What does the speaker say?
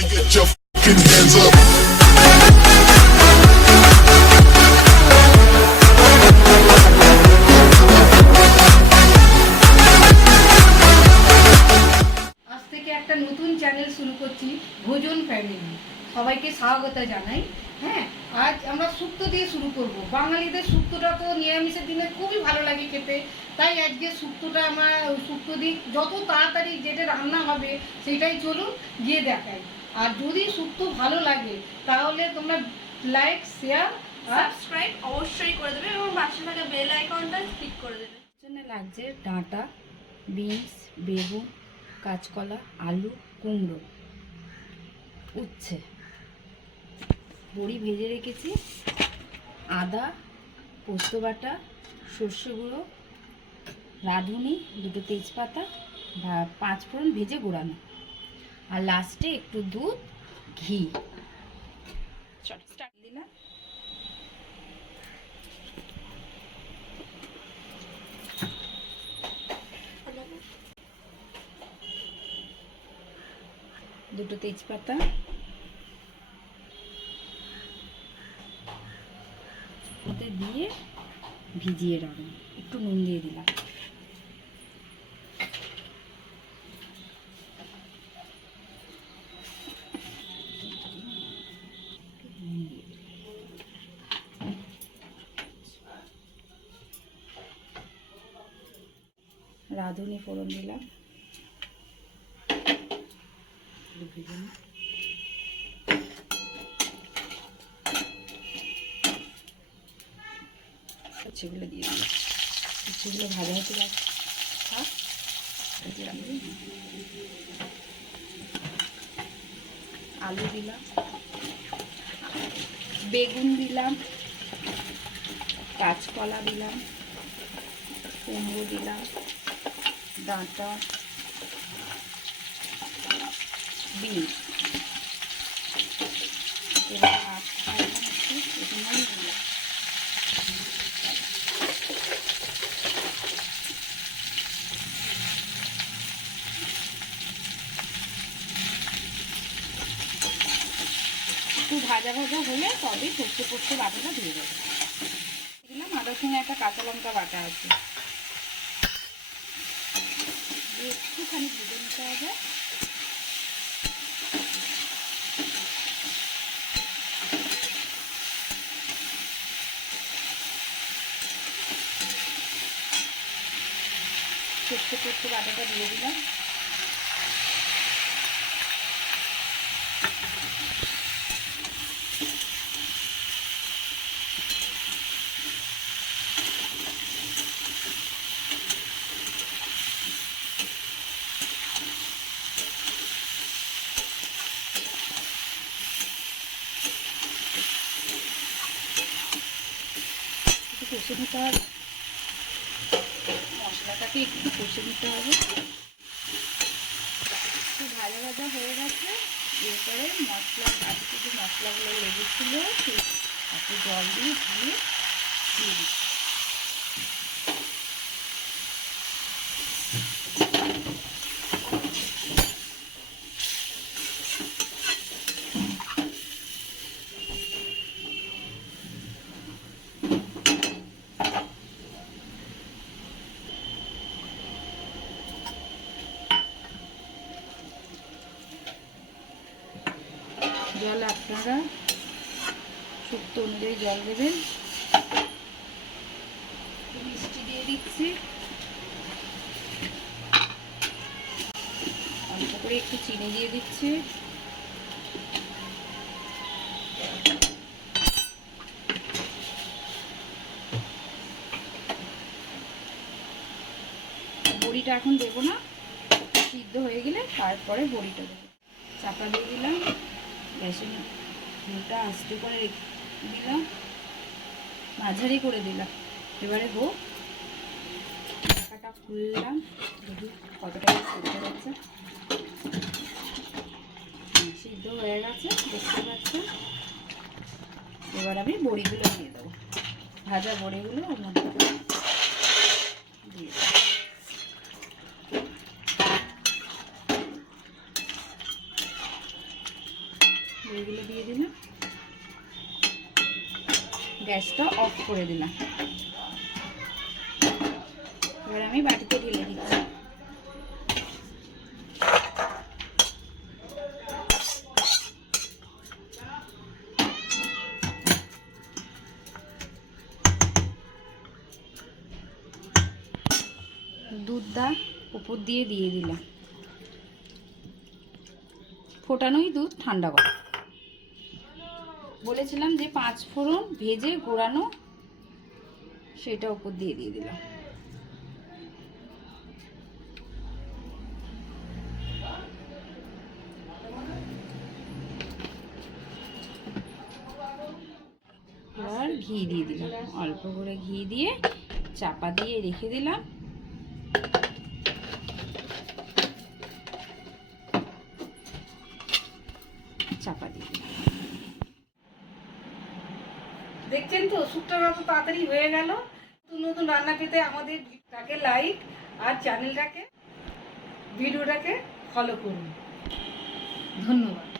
Everybody get your fucking hands up. আজ থেকে একটা নতুন চ্যানেল শুরু করছি, ভোজন ফ্যামিলি। সবাইকে স্বাগত জানাই। হ্যাঁ, আজ আমরা শুক্তো দিয়ে শুরু করব। বাঙালিদের শুক্তোটা তো নিরামিষের দিনে খুবই ভালো লাগে খেতে, তাই আজকে শুক্তোটা আমরা শুক্তো দিই যত তাড়াতাড়ি যেটা রান্না হবে সেটাই চলুন গিয়ে দেখাই। আর যদি শুক্তো ভালো লাগে তাহলে তোমরা লাইক, শেয়ার, সাবস্ক্রাইব অবশ্যই করে দেবে এবং পাশে থাকা বেল আইকনটা ক্লিক করে দেবে। জন্য লাগছে ডাঁটা, বিনস, বেগুন, কাঁচকলা, আলু, কুমড়ো, উচ্ছে, বড়ি ভেজে রেখেছি, আদা, পোস্ত বাটা, সর্ষে গুঁড়ো, রাঁধুনি, দুটো তেজপাতা, 5 ফোড়ন ভেজে গোড়ানো, আর লাস্টে একটু দুধ, ঘি। চল স্টার্ট দিলাম দুটো তেজপাতা, ওতে দিয়ে ভিজিয়ে রাখুন, একটু নুন দিয়ে দিলাম। রাঁধুনি ফোড়ন দিলাম, সেগুলো দিয়ে দিলাম, সেগুলো ভাজা হতে থাক। আলু দিলাম, বেগুন দিলাম, কাঁচকলা দিলাম, কুমড়ো দিলাম, ডাঁটা, বিনস, এবার একটু ভাজা ভাজা হলে তবে সর্ষে পোস্ত বাটাটা দিয়ে দেবো। দিলাম আদার সঙ্গে একটা কাঁচা লঙ্কা বাটা আছে, একটুখানি ভেজে নিতে হবে। সর্ষে পোস্ত বাটাটা দিয়ে দিলাম, কষে নিতে হবে, মশলাটাকে একটু কষে নিতে হবে। একটু ভাজা ভাজা হয়ে গেছে, এরপরে মশলা বাটিতে যে মশলাগুলো লেগেছিল সেই একটু জল দিয়ে দিয়ে দিচ্ছি। জল আপনারা শুক্তো অনুযায়ী জল দেবেন। মিষ্টি দিয়ে দিচ্ছি, অল্প করে একটু চিনি দিয়ে দিচ্ছি, বড়িটা এখন দেবো না, সিদ্ধ হয়ে গেলে তারপরে বড়িটা দেবো। চাপা দিয়ে দিলাম, গ্যাসের ফ্লেমটা আস্তে করে দিলাম, মাঝারি করে দিলাম। এবারে হোক, ঢাকাটা খুললাম, দেখি কতটা সিদ্ধ হচ্ছে। সিদ্ধ হয়ে গেছে দেখতে পাচ্ছেন। এবার আমি বড়িগুলো দিয়ে দেবো, ভাজা বড়িগুলো ওর মধ্যে দিয়ে দেবো। এগুলো দিয়ে দিলাম, গ্যাসটা অফ করে দিলাম। এবার আমি বাটিতে ঢেলে দিচ্ছি। দুধটা উপর দিয়ে দিলাম, ফোটানোই দুধ ঠান্ডা করা। বলেছিলাম যে 5 ফোড়ন ভেজে গোড়ানো, সেটা উপর দিয়ে দিলাম। আর ঘি দিয়ে দিলাম, অল্প করে ঘি দিয়ে চাপা দিয়ে রেখে দিলাম। চাপা দিয়ে দিলাম। দেখছেন তো শুক্তোটা তো তাড়াতাড়ি হয়ে গেল। নতুন নতুন রান্না পেতে আমাদের লাইক আর চ্যানেলটাকে ভিডিওটাকে ফলো করুন। ধন্যবাদ।